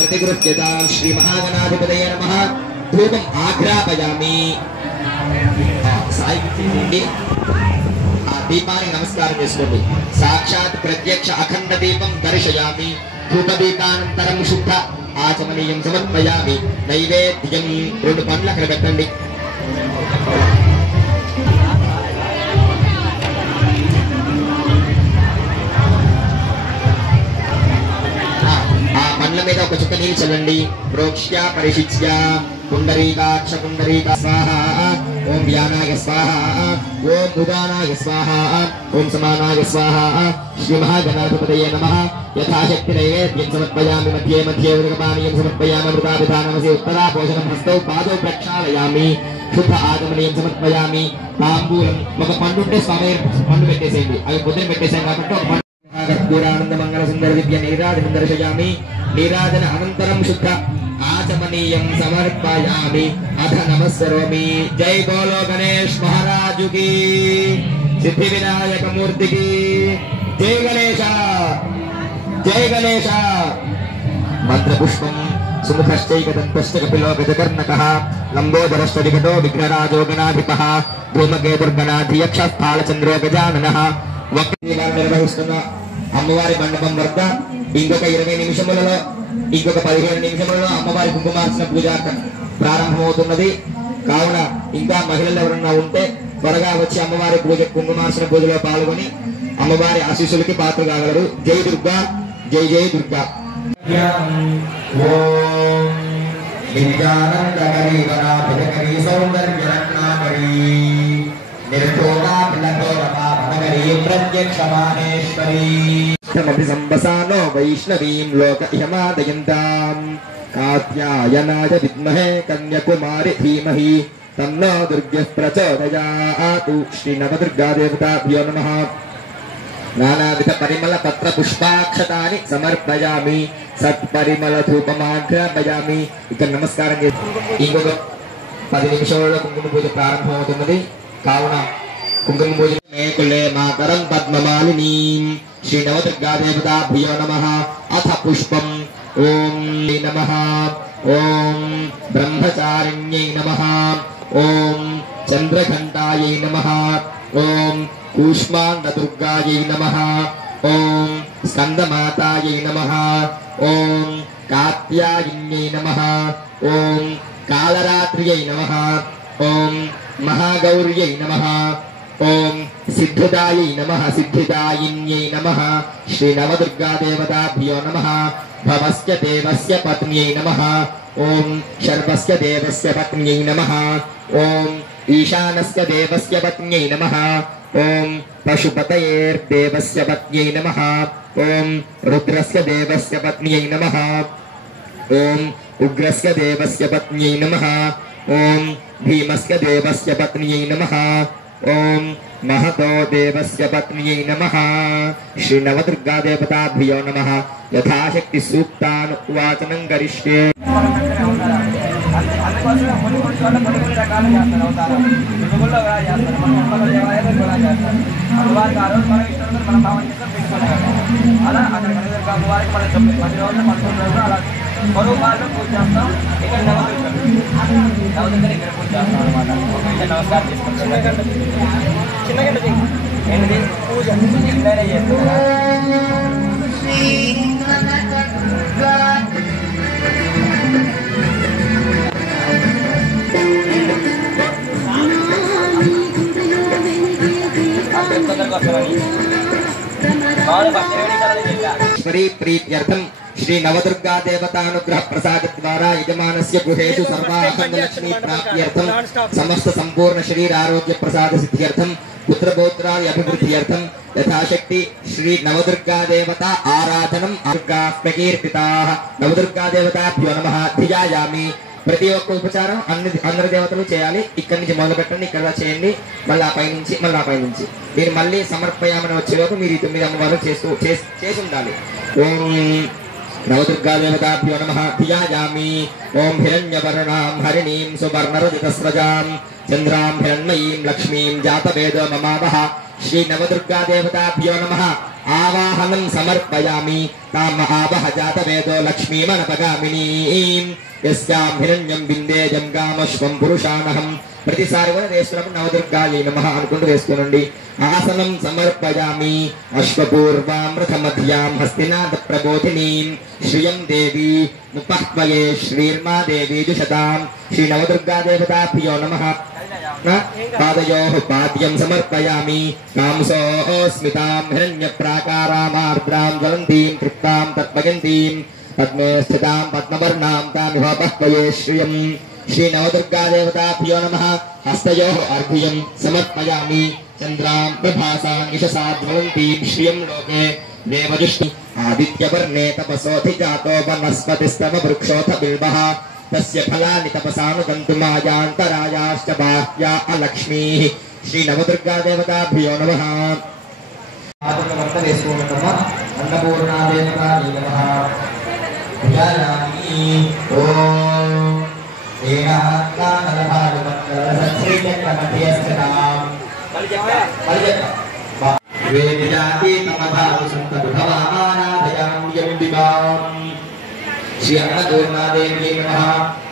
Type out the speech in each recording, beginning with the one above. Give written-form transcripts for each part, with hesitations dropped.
प्रतिगृह्यतां श्री महागणाधिपतये नमः धूपम् आग्रापयामि दीपानि नमस्कारं చేసుకోండి साक्षात् प्रत्यक्ष अखंड दीपं दर्शयामि धूपदीपानन्तरं शुद्ध आचमनीयं समर्पयामि नैवेद्यं రెండు పండ్లు అక్కడ పెట్టండి పండ్ల మీద ఒక చుక్క నీళ్ళు చల్లండి ప్రోక్ష్య పరిశిచ్య పుండరీకాక్ష పుండరీక స్వాహా ఓం వ్యానాయ స్వాహా ఓం ఉదానాయ స్వాహా ఓం సమానాయ స్వాహా శ్రీ మహాగణాధిపతయే నమః యథాశక్తి నైవేద్యం సమర్పయామి మధ్యే మధ్యే ఉదకపానీయం సమర్పయామి అమృతాభిధానమసి ఉత్తరా భోజనం హస్తౌ పాదౌ ప్రక్షాళయామి శుద్ధ ఆగమనీయం సమర్పయామి తాంబూలం ఒక పండు ఉంటే స్వామి పండు పెట్టేసేయండి అవి పొద్దున పెట్టేసాం కాబట్టి ఒక कर्पूरानंद मंगल सुंदर दिव्य नीराजनं दर्शयामि नीराजन अनंतरं शुद्ध आचमनीयं समर्पयामि अथ नमस्करोमि जय बोलो गणेश महाराज की सिद्धि विनायक मूर्ति की जय गणेश मंत्र पुष्पं सुमुखश्चैकदन्तश्च कपिलो गजकर्णकः लंबोदरश्च विकटो विघ्नराजो गणाधिपः धूमकेतुर्गणाधियक्षः फालचन्द्रो गजाननः నిర్వహిస్తున్న అమ్మవారి మండపం వద్ద ఇంకొక 20 నిమిషములలో ఇంకొక 15 నిమిషములలో అమ్మవారి కుంకుమార్చన పూజ ప్రారంభమవుతున్నది కావున ఇంకా మహిళలు ఎవరన్నా ఉంటే త్వరగా వచ్చి అమ్మవారి పూజ కుంకుమార్చన పూజలో పాల్గొని అమ్మవారి ఆశీస్సులకి పాత్ర కాగలరు జై దుర్గా జై జై దుర్గా संबसानो वैष्णवीं लोक इहमादयन्तां कात्यायनाय विद्महे कन्याकुमारी धीमहि तन्नो दुर्गः प्रचोदयात् श्री नवदुर्गादेवताभ्यो नमः नानाविध परिमल पत्र पुष्पाक्षतानि समर्पयामि सत्परिमल धूपमाघ्रापयामि इक नमस्कारं इंకొక 10 నిమిషాలలో కుంకుమ పూజ ప్రారంభమవుతున్నది కావున కుంకుమ పూజ మేకులే మాతరం పద్మమాలినీం श्री नवदुर्गादेवताभ्यो नमः अथ पुष्पं ओम नमः ओम ब्रह्मचारिण्यै नमः ओम चंद्रघंटायै नमः ओम कूष्माण्डदुर्गायै नमः ओम स्कंदमातायै नमः ओम कात्यायिन्यै नमः ओम कालरात्र्यै नमः ओम महागौर्यै नमः ओम सिद्धिदायै नमः सिद्धिदायिन्यै नमः श्री नवदुर्गादेवताभ्यो नमः भवस्य देवस्य पत्न्यै नमः ओम शर्वस्य देवस्य पत्न्यै नमः ओम ईशानस्य देवस्य पत्न्यै नमः ओम पशुपतयेर्देवस्य पत्न्यै नमः ओम रुद्रस्य देवस्य पत्न्यै नमः ओम उग्रस्य देवस्य पत्न्यै नमः ओम भीमस्य देवस्य पत्न्यै नमः ओम महतो देवस्य पत्न्यै नमः श्री नवदुर्गादेवताभ्यो नमः यथाशक्ति सूक्तानुवाचनं करिष्ये మరోమార్లు పూజ చేస్తాం ఇక్కడ నవదుర్గని ఇక్కడ పూజ చేస్తాం అనమాట నమస్కారం చేసుకుంటాం చిన్న గంట ఏంటిది పూజ చిన్ననే చేస్తాం प्रीत्यर्थम श्री नवदुर्गा देवतानुग्रह प्रसाद द्वारा यजमानस्य गृहेषु सर्वाखंड लक्ष्मी प्राप्त्यर्थम समस्त संपूर्ण शरीर आरोग्य प्रसाद सिद्ध्यर्थम पुत्र पौत्रादि अभिवृद्ध्यर्थम यथाशक्ति श्री नवदुर्गा देवता आराधनम दुर्गा प्रकीर्तिताः नवदुर्गा देवताभ्यो नमः धियायामि ప్రతి ఒక్క ఉపచారం అందరి దేవతలు చేయాలి ఇక్కడి నుంచి మొదలు పెట్టండి ఇక్కడ చేయండి మళ్ళీ ఆ పైనుంచి మీరు మళ్ళీ సమర్పయామని వచ్చేలోపు మీరు 9 అమ్మవారు చేసి ఉండాలి ఓం नवदुर्गादेवताभ्यो नमः धियायामि ओम हिरण्यवर्णां हरिणीं सुवर्णरजतस्रजां चन्द्रां हिरण्मयीं लक्ष्मीं जातवेदो ममावह श्री नवदुर्गादेवताभ्यो नमः आवाहनं समर्पयामि ताम आवह जातवेदो लक्ष्मीमनपगामिनीं यस्यां हिरण्यं बिन्देजं गामश्वं पुरुषाणहं प्रतिसारि కూడా వేస్తున్నాము నవదుర్గాయై నమః అనుకుంటూ వేసుకోనండి ఆసనం సమర్పయామి అశ్వపూర్వామృతమధ్యాం హస్తినాద ప్రబోధినీం శ్రియం దేవి ముపహ్వయే శ్రీర్మా దేవి దుషతాం శ్రీ నవదుర్గాదేవతాభ్యో నమః పాదయోః పాద్యం సమర్పయామి కాంసోస్మితాం హిరణ్యప్రాకారామార్ద్రాం జ్వలంతీం తృప్తాం తత్పగంతీం పద్మే స్థితాం పద్మవర్ణాం తామిహోపహ్వయే శ్రియం श्री नवदुर्गादेवताभ्यो नमः हस्तयोः अर्घ्यं समर्पयामि चन्द्रां प्रभासां यशसाज्वलन्तीं श्रियं लोके देवजुष्टि आदित्यवर्णे तपसोऽधिजातो वनस्पतिस्तमवृक्षोऽथ बिल्वः तस्य फलानि तपसानुगन्तुमायान्तरायाश्च बाह्या अलक्ष्मीः श्री नवदुर्गादेवताभ्यो नमः अन्नपूर्णादेवतायै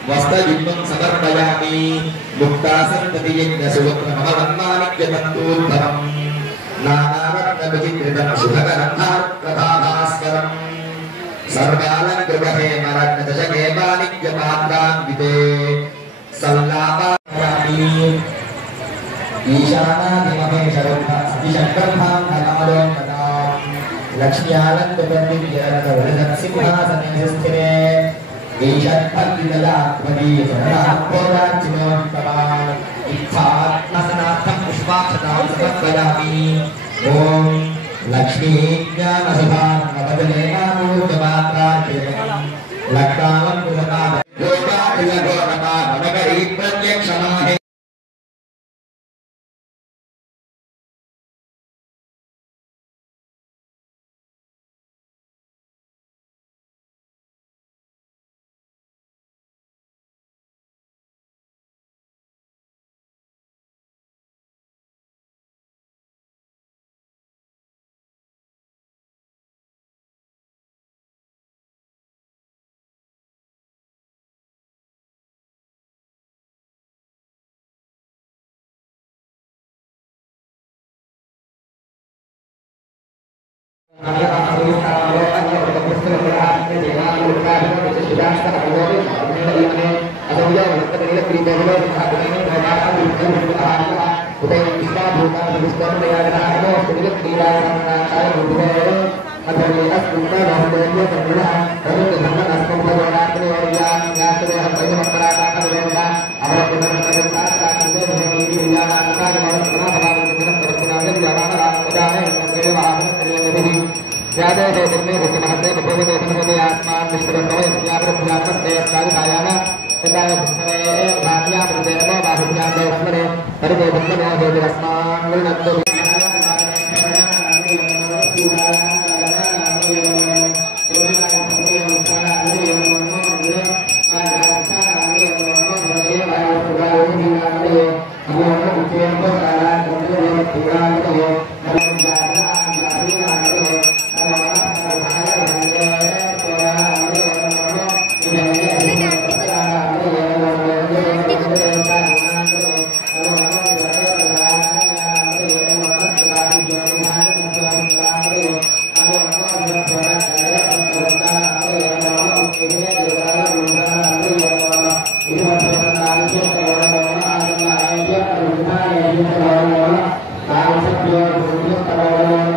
वस्त्रयुग्मं समर्पयामि मुक्तासन्ततियज्ञसुवक्त्रमवन्मानिक्यतन्तूर्धरम् नानारत्नविचित्रितं शुभकरन्धार्कभास्करम् सर्वालङ्कृतहे मरत्नदशके माणिक्यपात्रान्विते सल्लापायामि ईशानादिमहेशरन्धं कमलोन्नताम् लक्ष्म्यालङ्कृतदिव्यरथवरदत्सिंहासने स्थिरे ईशत्पद्विदलात्मदीयजननाथोरार्चिनोत्तमान् इत्थात्मसनार्थं पुष्पाक्षतां समर्पयामि ॐ लक्ष्मी ज्ञानसुधां नवदलेनामूर्तमात्रार्चयम् लक्ष्मावं पुरनाद योगातिलगोरमानगरी प्रत्यक्षमाहे Thank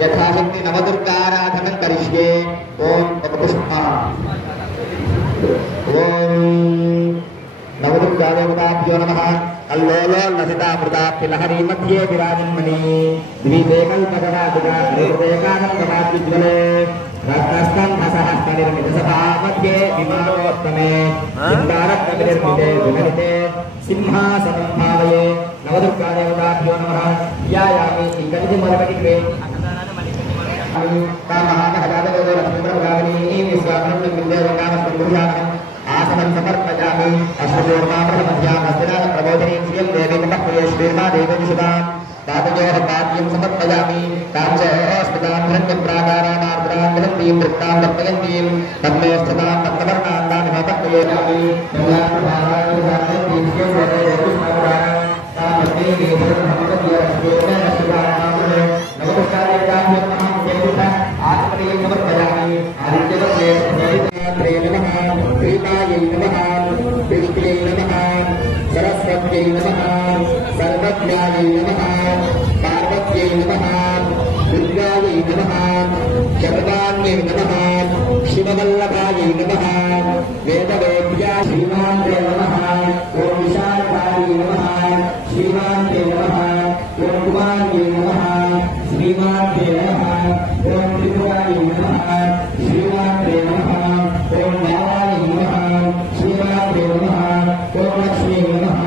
यथाशक्ति नवदुर्गाराधनं करिष्ये। ओम पुष्पा ओम नवदुर्गादेवताभ्यो नमः। अल्लोलो लसितामृताप्तिलहरी मध्ये विराजन्मणि द्विदेकल्पकटादिकादेकानन्दमात्युज्वले रत्नस्कन्धसहस्रनिर्मितसभा मध्ये विमानोत्तमे सिन्दारत्ननिर्मिते विहरिते सिंहासनं भावये। नवदुर्गादेवताभ्यो नमः। यायामि इकनिधि मरपटिके आसनं समर्पयामि। अष्टपूर्णामृतमध्यामस्तिना प्रबोधिनीं श्रियं देवीमतः प्रियश्रीर्मा देवनिषदां तातयोः पाद्यं समर्पयामि। तां च स्थितां हिरण्यप्राकारामार्द्रां विहन्तीं वृत्तां वर्तयन्तीं तन्मे स्थितां रत्नवर्णां दानमतः प्रिययामि। सरस्वत्यै नमः। सर्वज्ञायै नमः। पार्वत्यै नमः। दुर्गायै नमः। शतवान्यै नमः। शिववल्लभायै नमः। वेदवेद्या श्रीमान्यै नमः। ओम विशाखायै नमः। श्रीमान्यै नमः। ओम कुमार्यै नमः। श्रीमान्यै नमः। ओम त्रिपुरायै नमः। श्रीमान्यै नमः। ओम नारायणाय नमः। श्रीमान्यै नमः। ओम लक्ष्मी नमः।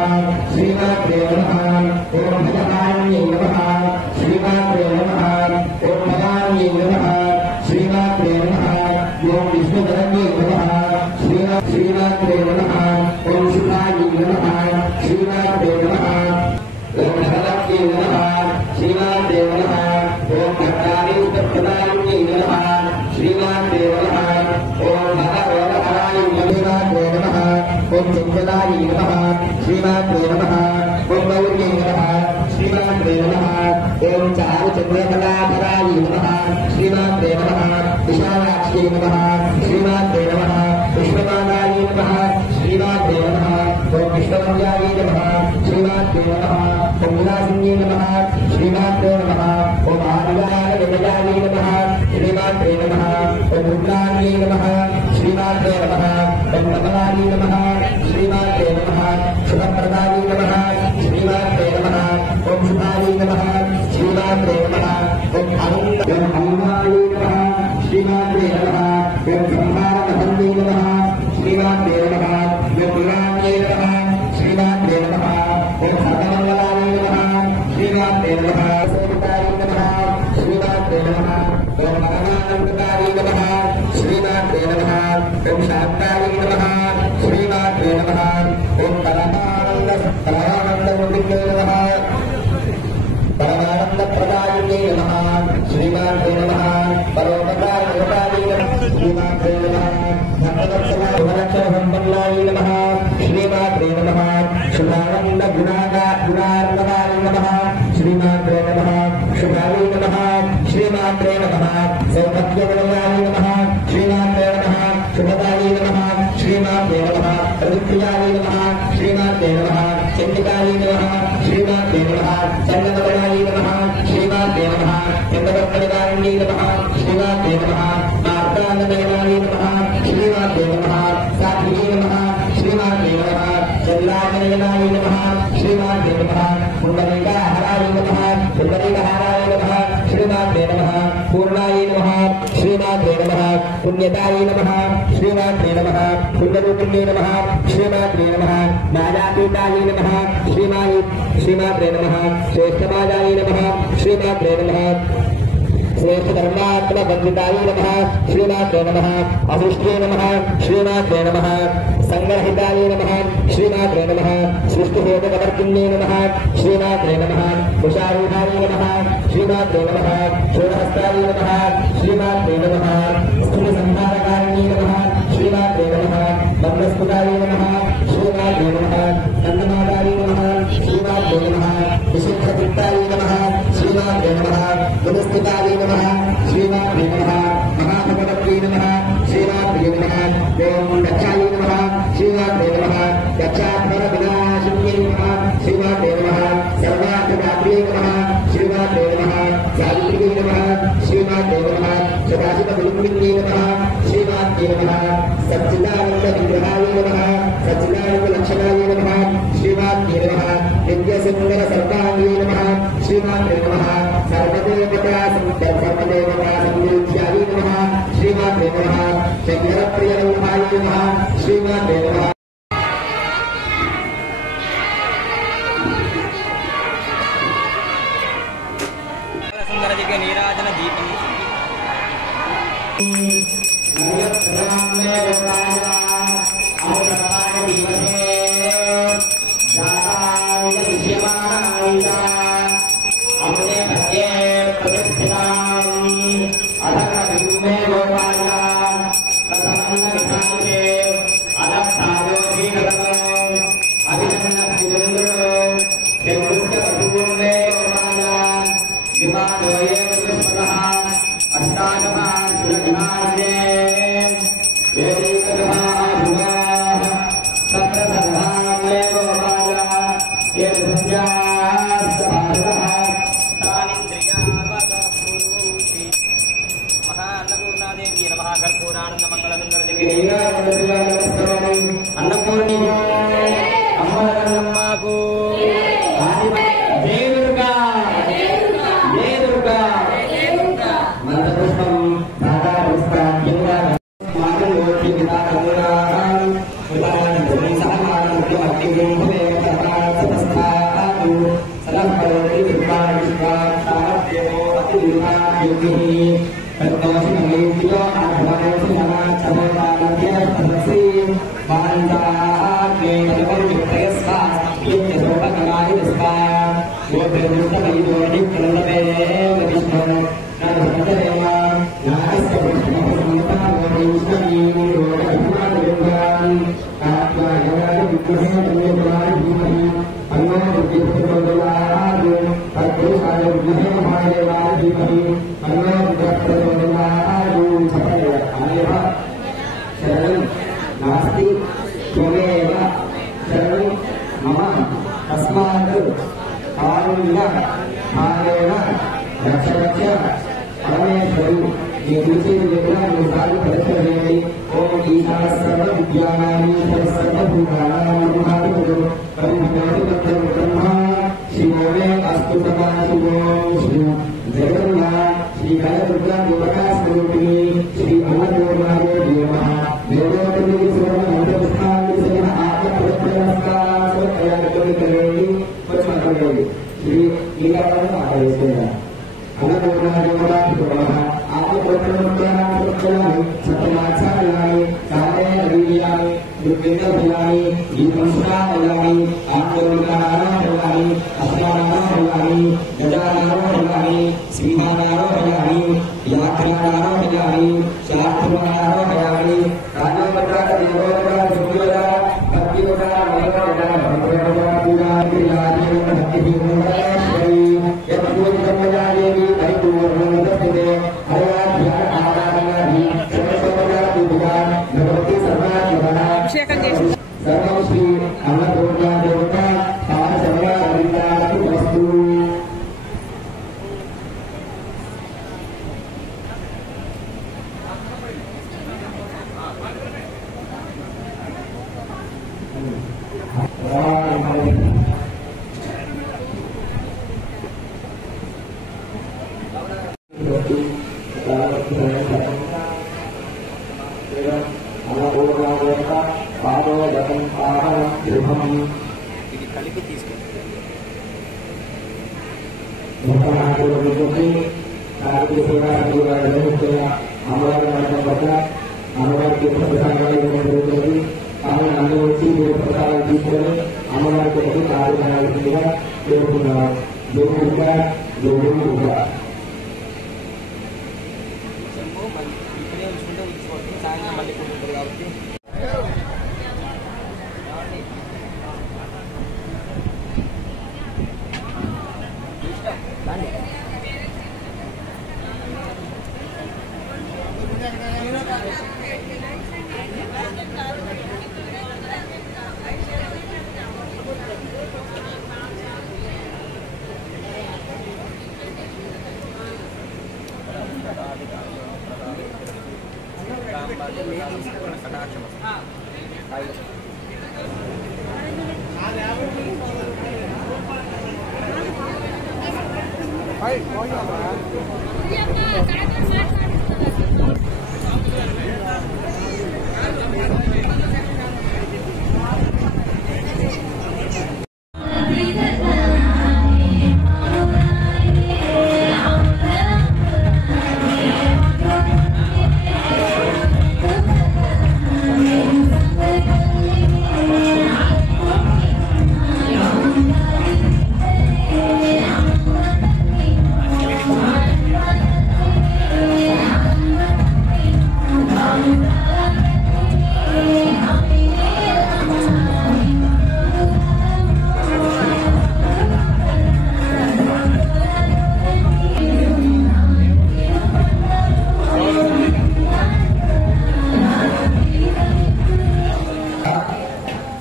श्रीमात्रे नमः। ओम भगवान्यै नमः। श्रीमात्रे नमः। ओम भगवान्यै नमः। श्रीमात्रे नमः। ओम विष्णुधरण्यै नमः। श्रीमात्रे नमः। ओम शुभायै नमः। श्रीमात्रे नमः। ओम धनलक्ष्मी नमः। श्रीमात्रे नमः। ओम भक्तानीप्रदायिन्यै नमः। श्रीमात्रे नमः। ओम भगवतहराय नमः। ओम चंचलाय नमः। श्रीमात्रे नमः। ओम गौर्यै नमः। श्रीमात्रे नमः। ओम चारुचंद्रकलाधराय नमः। श्रीमात्रे नमः। विशालाक्ष्यै नमः। श्रीमात्रे नमः। पुष्पमालाय नमः। श्रीमात्रे नमः। ओम विश्वमंगायै नमः। श्रीमात्रे श्रीमात्रे नमः ओम विलासिन्ये नमः श्रीमात्रे नमः ओम आदिवाय विजयाय नमः श्रीमात्रे नमः ओम रुद्राय नमः श्रीमात्रे नमः ओम नमलाय नमः श्रीमात्रे नमः शुभप्रदाय नमः श्रीमात्रे नमः ओम शुभाय नमः श्रीमात्रे नमः ओम अरुणाय नमः श्रीमात्रे नमः ओम ब्रह्मानंदे नमः श्रीमात्रे नमः ओम विराजे नमः श्रीमात्रे नमः ओम सर्वमंगलाय नमः श्रीमात्रे नमः सोमताय नमः श्रीमात्रे नमः ओम परमानंदताय नमः श्रीमात्रे नमः ओम शांताय नमः श्रीमात्रे नमः ओम परमानंदमूर्तिने नमः परमानंदप्रदायिने नमः श्रीमात्रे नमः परोपकारिणे नमः श्रीमात्रे नमः भक्तवत्सलाय नमः श्रीमात्रे नमः शुभानंद गुणार्णवाय नमः श्रीमात्रे नमः शुभाय नमः श्रीमात्रे नमः सौभाग्यवलयाय नमः श्रीमात्रे नमः शुभदाय नमः श्रीमात्रे नमः प्रवृत्तियाय नमः श्रीमात्रे नमः चंडिकाय नमः श्रीमात्रे नमः चंदनवनाय नमः श्रीमात्रे नमः चंदनवनाय नमः श्रीमात्रे नमः मार्तांडनयनाय नमः श्रीमात्रे नमः सात्विके नमः श्रीमात्रे नमः चंद्रानयनाय नमः श्रीमात्रे नमः पुंडरीकाहाराय नमः पुंडरीकहाराय नमः श्रीमात्रे नमः पूर्णाय नमः श्रीमात्रे नमः पुण्यताय नमः श्रीमात्रे नमः पुण्यरूपिण्ये नमः श्रीमात्रे नमः नारातीताय नमः श्रीमात्रे नमः श्रेष्ठमाजाय नमः श्रीमात्रे नमः श्रेष्ठधर्मात्मबन्धिताय नमः श्रीमात्रे नमः अभिष्टे नमः श्रीमात्रे नमः संग्रहिताय नमः श्रीमात्रे नमः सृष्टिहेतुकवर्तिन्ये नमः श्रीमात्रे नमः कुशारूढाय नमः श्रीमात्रे नमः शूलहस्ताय नमः श्रीमात्रे नमः स्थितिसंहारकारिणे नमः श्रीमात्रे नमः बन्धस्फुटाय नमः श्रीमात्रे नमः नन्दमाताय नमः श्रीमात्रे नमः विशुद्धचित्ताय नमः श्रीमात्रे नमः गुणस्थिताय नमः श्रीमात्रे नमः महाभगवत्यै नमः श्रीमात्रे नमः ओम दक्षाय नमः श्रीमात्रे नमः दक्षात्मक विनाशिन्यै नमः श्रीमात्रे नमः सर्वार्थदात्र्यै नमः श्रीमात्रे नमः सावित्र्यै नमः श्रीमात्रे नमः सदाशिवगुरुकुलिन्यै नमः श्रीमात्रे नमः सच्चिदानन्दविग्रहाय नमः सच्चिदानन्दलक्षणाय नमः श्रीमात्रे नमः नित्यसुन्दरसर्वाङ्ग्यै नमः श्रीमात्रे नमः सर्वदेवता संपूज्याय नमः श्रीमात्रे नमः चन्द्रप्रियरूपाय नमः श्रीमात्रे नमः सुंदरदिव्य नीराजन दीपं अन्नपूर्णी अम्मा को जय दुर्गा जय दुर्गा मंत्रपुष्पम राधा पुष्पांजलिना मातृ लोकी पिता करुणां उदाहरण सामान के अतिगे हुए तथा सतस्थातु सलंपरोति विद्वान विश्वास सामर्थ्यो अतिविद्वान योगिनी तत्वसिंहलिंगो आत्मनेसिंहना समोदानस्य तपसि महान्तात्मे तत्वयुक्तयस्वा यज्ञसोपकमानि तस्मा योगेन्द्रमयिदोनिक्रन्दवे विष्णो नरभद्रेवा नास्य पुष्पसंहितावोनिष्णीं योगधर्मानुयोगान् आत्मायवानि विद्महे तन्मेवानि धीमहि अन्नो विद्युत्प्रचोदयात् तत्पुरुषाय विद्महे महादेवाय धीमहि अन्नो विद्युत्प्रचोदयात् सफलः शरणं नास्ति त्वमेव शरणं मम तस्मात् आरुण्य मानेन रक्षरक्ष परमेश्वरी ये तुलसी देवता निसार परिचर्यते ओम ईशान सर्व विद्यानानि सर्व भूतानां महादेव परिभ्रमति तत्र ब्रह्मा शिवो मे अस्तु तथा शिवो श्री जगन्नाथ श्री कनकदुर्गा देवता स्वरूपिणी श्री अन्नपूर्णा देवी नमः देवोत्तरी स्वर्ण मंत्रस्थान से आत्म प्रत्यनमस्कार तैयार करेंगे कुछ करेंगे श्री लीलावरण आदेश देना अन्नपूर्णा देवता नमः आत्म प्रत्यनमस्कार सत्यनारायण सारे विद्यानि दुर्गेन्द्र भगवानी दीपंसरा भगवानी आत्मरूपाणां भगवानी अस्मानां भगवानी गजानां भगवानी श्रीमानां भगवानी यात्रानां भगवानी शास्त्रनां भगवानी राजपत्रा देवता सुखयोगा भक्तियोगा मेघयोगा भद्रयोगा पूजा क्रियादि भक्ति विमोचनेश्वरी यत्पूज ब्रह्मजा देवी परिपूर्णोदस्ते हरियाध्या आराधनादि सर्वसमया पूजा भगवती सर्वात्मना सर्वं श्री अन्नपूर्णा देवता सारसमया हरिदातु वस्तु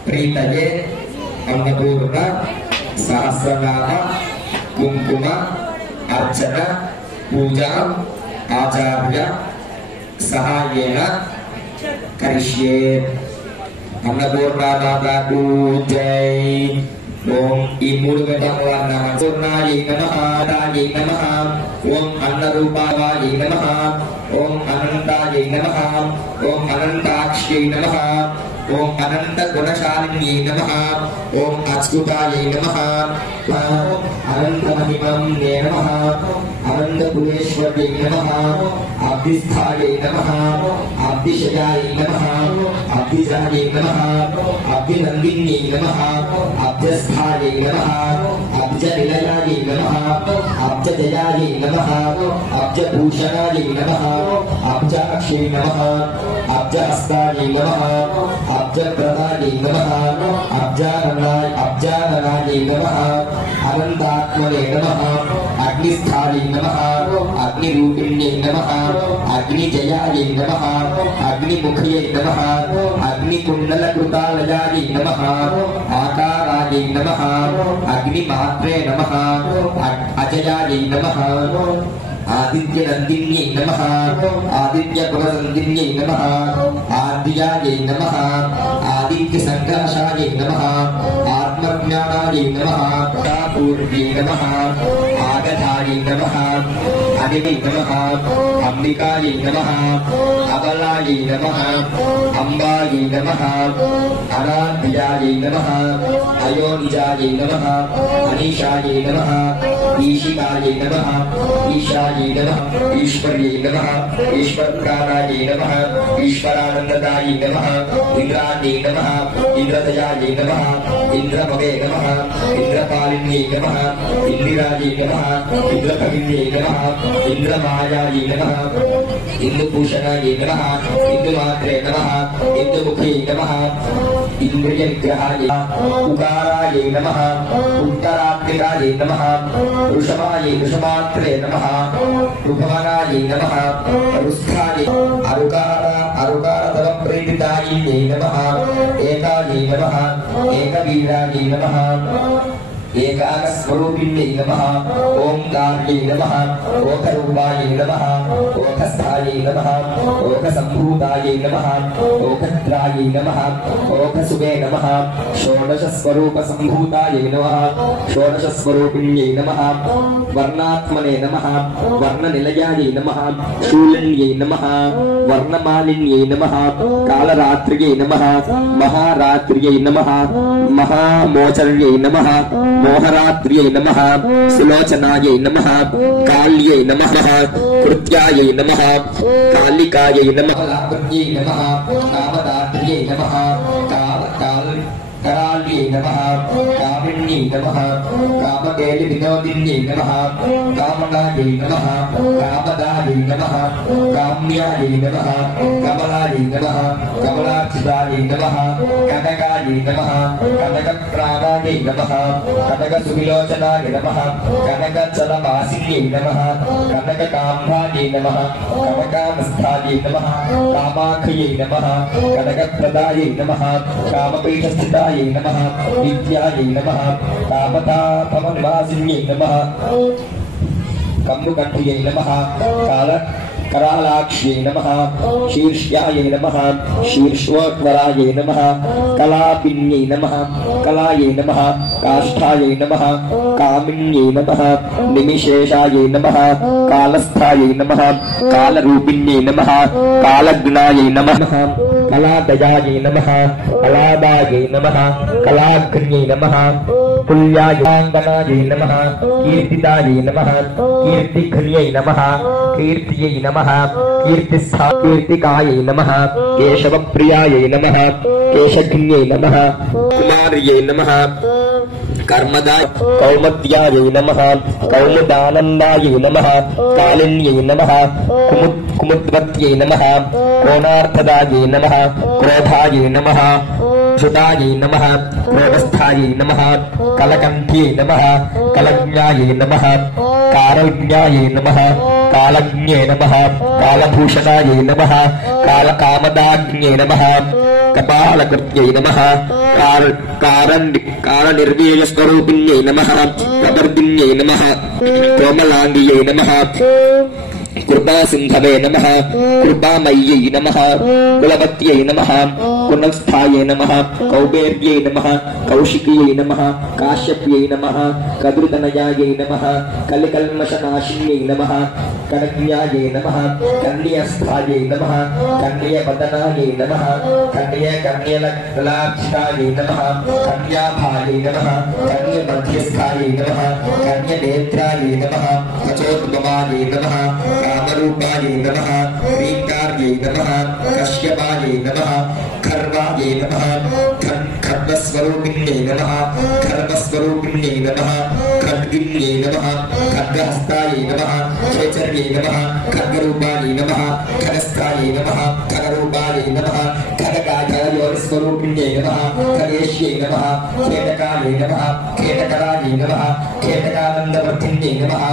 प्रीतये अन्नपूर्णा सहस्रनाम कुंकुम अर्चन पूजा आचार्य सहायेन करिष्ये अन्नपूर्णा माता की जय ओम इमूल वेदमवान पूर्णायै नमः तायै नमः ओम अन्नरूपायै नमः ओम अनंतायै नमः ओम अनंताक्ष्यै नमः ओम अनंत गुणशालिन्यै नमः ओम अच्युतायै नमः ओम अनंत महिमन्ये नमः अनंत कुलेश्वर्यै नमः अब्धिस्थायै नमः अब्धिशयायै नमः अब्धिजायै नमः अब्धिनन्दिन्यै नमः अब्धस्थायै नमः अब्जनिलयायै नमः अब्जजयायै नमः अब्जभूषणायै नमः अब्जाक्षै नमः अब्जहस्तायै नमः अब्जप्रदायै नमः अब्जाननायै नमः अनन्तात्मने नमः अग्निस्थायै नमः अग्निरूपिण्यै नमः अग्निजयायै नमः अग्निमुख्यै नमः अग्निकुण्डलकृतालयायै नमः आकाराय अग्निराजायै नमः अग्निमात्रे नमः अजयायै नमः आदित्यनन्दिन्यै नमः आदित्यकुलनन्दिन्यै नमः आद्यायै नमः आदित्यसङ्कर्षायै नमः आत्मज्ञानायै नमः पूर्व्यै नमः आगधायै नमः अदिवै नमः अम्बिकायै नमः अबलायै नमः अम्बायै नमः अनाद्यायै नमः अयोनिजायै नमः अनीशायै नमः ईशिकायै नमः ईशायै नमः ईश्वर्यै नमः ईश्वरकारायै नमः ईश्वरानन्ददायै नमः इंद्राण्यै नमः इंद्रदयायै नमः इंद्रभवे नमः इंद्रपालिन्यै नमः इंदिरायै नमः इंद्रकविन्यै नमः इंद्रमायायै नमः इंदुभूषणायै नमः इंदुमात्रे नमः इंदुमुखे नमः इंद्रियनिग्रहायै उकारायै नमः उत्तरात्मिकायै नमः ऋषभायै ऋषभात्रे नमः ऋभवनायै नमः रुस्थायै अरुकारतवप्रेरितायै नमः एकायै नमः एकवीरायै नमः एकाकस्वरूपिण्यै नमः ओंकार्यै नमः ओकरूपायै नमः ओकस्थायै नमः ओकसम्भूतायै नमः ओकत्रायै नमः ओकसुभे नमः षोडशस्वरूपसम्भूतायै नमः षोडशस्वरूपिण्यै नमः वर्णात्मने नमः वर्णनिलयायै नमः शूलिन्यै नमः वर्णमालिन्यै नमः कालरात्र्यै नमः महारात्र्यै नमः महामोचर्यै नमः मोहरात्र्यै नमः सुलोचनायै नमः काल्यै नमः कृत्यायै नमः कालिकायै नमः लावण्यै नमः कामदात्र्यै नमः कराल्यै नमः कामिन्यै नमः कामकेलि विनोदिन्यै नमः कामनायै नमः कामदायै नमः काम्यायै नमः कमलायै नमः कमलार्चितायै नमः कनकायै नमः कनकप्राणायै नमः कनकसुविलोचनायै नमः कनकचलवासिन्यै नमः कनककाम्भायै नमः कनकामस्थायै नमः कामाख्यै नमः कनकप्रदायै नमः कामपीठस्थितायै नमः विद्यायै नमः कामतापमनिवासिन्यै नमः कम्बुकण्ठियै नमः करालाक्ष्यै नमः शीर्ष्यायै नमः शीर्ष्वोत्वरायै नमः कलापिन्यै नमः कलायै नमः काष्ठायै नमः कामिन्यै नमः निमिशेषायै नमः कालस्थायै नमः कालरूपिण्यै नमः कालग्नायै नमः कलादयायै नमः कलादायै नमः कलाग्न्यै नमः पुल्याङ्गनायै नमः कीर्तिदायै नमः कीर्तिघ्न्यै नमः कीर्त्यै नमः कीर्तिकायै नमः केशवप्रियायै नमः केशघ्न्यै नमः कुमार्यै नमः कर्मदा कौमद्यायै नमः कौमुदानन्दायै नमः कालिन्यै नमः कुमुद्वत्यै नमः कोणार्थदायै नमः क्रोधायै नमः सुतायै नमः क्रोधस्थायै नमः कलकण्ठ्यै नमः कलज्ञायै नमः कारज्ञायै नमः कालज्ञे नमः कालभूषणायै नमः कालकामदाज्ञे नमः कपालकृत्यै नमः कारणनिर्वीर्यस्वरूपिण्यै नमः प्रवर्धिन्यै नमः कोमलाङ्गियै नमः कृपासिन्धवे नमः कृपामय्यै नमः कुलवत्यै नमः कुलस्थायै नमः कौबेर्यै नमः कौशिक्यै नमः काश्यप्यै नमः कद्रुतनयायै नमः कलिकल्मषनाशिन्यै नमः कनज्ञायै नमः कन्यस्थायै नमः कन्यवदनायै नमः कन्यकन्यलाक्षितायै नमः कन्याभायै नमः कन्यमध्यस्थायै नमः कन्यनेत्रायै नमः कचोद्भवायै नमः कामरूपायै नमः रीङ्कार्यै नमः कश्यपायै नमः खर्वायै नमः खड्गस्वरूपिण्यै नमः खर्गस्वरूपिण्यै नमः खड्गिन्यै नमः खड्गहस्तायै नमः खेचर्यै नमः खड्गरूपायै नमः खगस्थायै नमः खगरूपायै नमः खडगाढयोनिस्वरूपिण्यै नमः खगेश्यै नमः खेटकायै नमः खेटकरायै नमः खेटकानन्दवर्धिन्यै नमः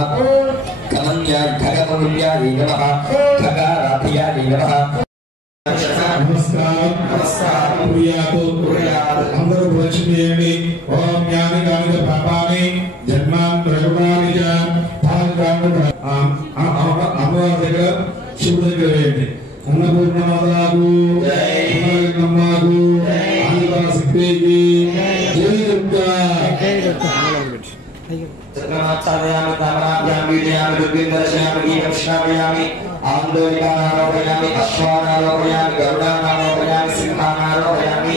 खगमूल्यायै नमः खगाराधियायै नमः నమస్కారం అందరూ ప్రదక్షిణ చేయండి. ఓం జ్ఞాని కానిక పాపాని జన్మాన్ ప్రకృతాని అమ్మవారి దగ్గర శివుడి దగ్గర వేయండి. అన్నపూర్ణమాతకు అమ్మకు ఆంధ్ర శక్తికి జై దుర్గా. చంద్రమాచార్యామి తామరాభ్యామి వీర్యామి దుర్గం దర్శయామి గీతం శ్రావయామి ఆందోళికానారోపయామి అశ్వానారోపయామి గరుడానారోపయామి సింహానారోపయామి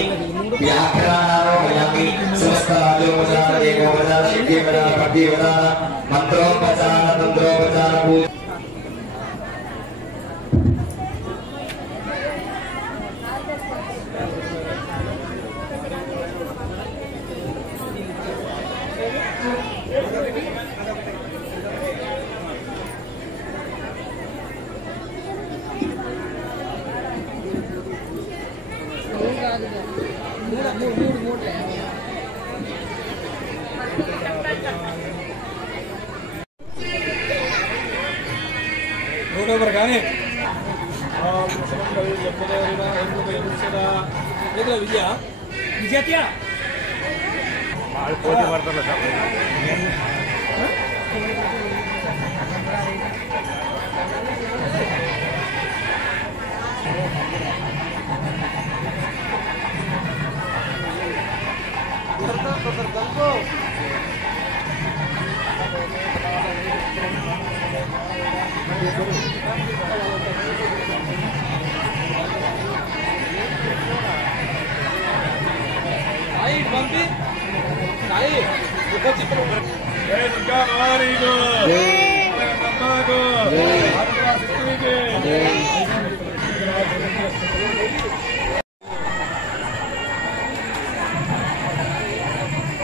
వ్యాఘ్రానారోపయామి సమస్త రాజోపచార దేవోపచార శక్తిపచార పద్యోపచార మంత్రోపచార తంత్రోపచార పూజ కానీ విజయ విజయ పోటీ పడతారు పంపి జై దుర్గా భవానీకు అమ్మకు